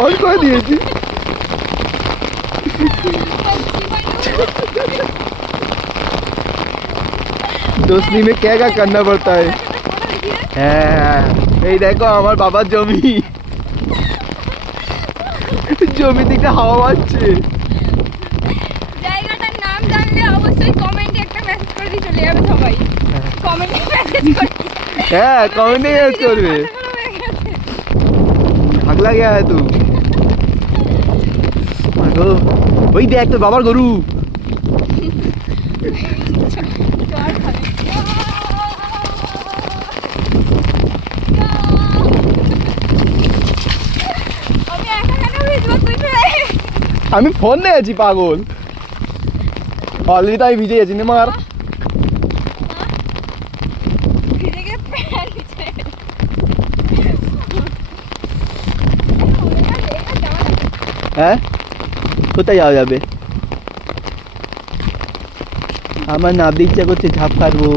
On করে দিয়েছি। दोस्ती में क्या क्या करना पड़ता है। হ্যাঁ এই দেখো আমার বাবার জমি, জমি দিকে হাওয়া আসছে। জায়গাটার নাম জানলে অবশ্যই কমেন্টে একটা মেসেজ করে দিয়ে চলে যাবে সবাই। কমেন্টে মেসেজ করবে। হ্যাঁ কমেন্টে মেসেজ করবে। পাগলা গয়া है तू। ওই দেখ তোর বাবার গরু। আমি ফোন নিয়ে আছি পাগল, অলরেডি তো আমি ভিজে গেছি না মার। হ্যাঁ কোথায় যাওয়া যাবে? আমার নামতে ইচ্ছা করছে, ঝাঁপ কাটবো।